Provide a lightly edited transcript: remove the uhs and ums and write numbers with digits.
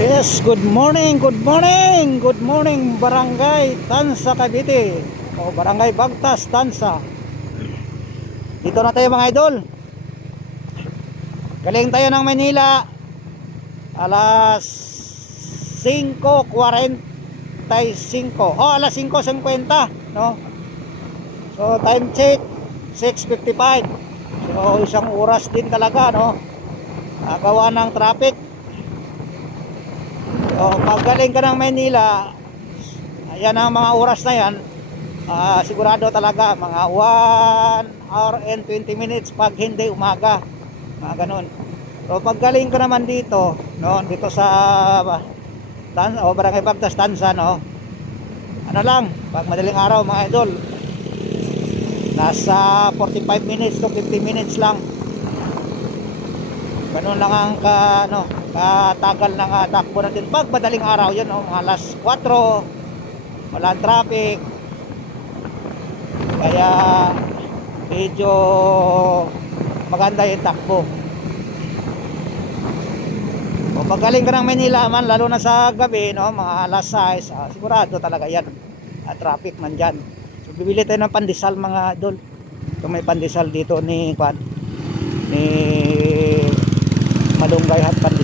Yes, good morning, good morning, good morning Barangay Tansa Cavite o Barangay Bagtas Tansa. Dito na tayo mga idol. Galing tayo ng Manila alas 5:45 alas 5:50 no? So time check 6:55. So isang oras din talaga no, gawa ng traffic. So pag galing ka ng Manila, ayan ang mga oras na yan, sigurado talaga mga 1 hour and 20 minutes pag hindi umaga, mga ganun. So pag galing ka naman dito no, dito sa Barangay Bagtas Tansa no, ano lang, pag madaling araw mga idol, nasa 45 minutes to 50 minutes lang. Ganun lang ang katagal ng takbo natin pag madaling araw. Yan no, mga alas 4, walang traffic, kaya medyo maganda yung takbo. O pag galing ka ng Manila man, lalo na sa gabi no, mga alas 6, sigurado talaga yan, traffic man dyan. So bibili tayo ng pandesal mga idol. So may pandesal dito ni Malunggay Hotpan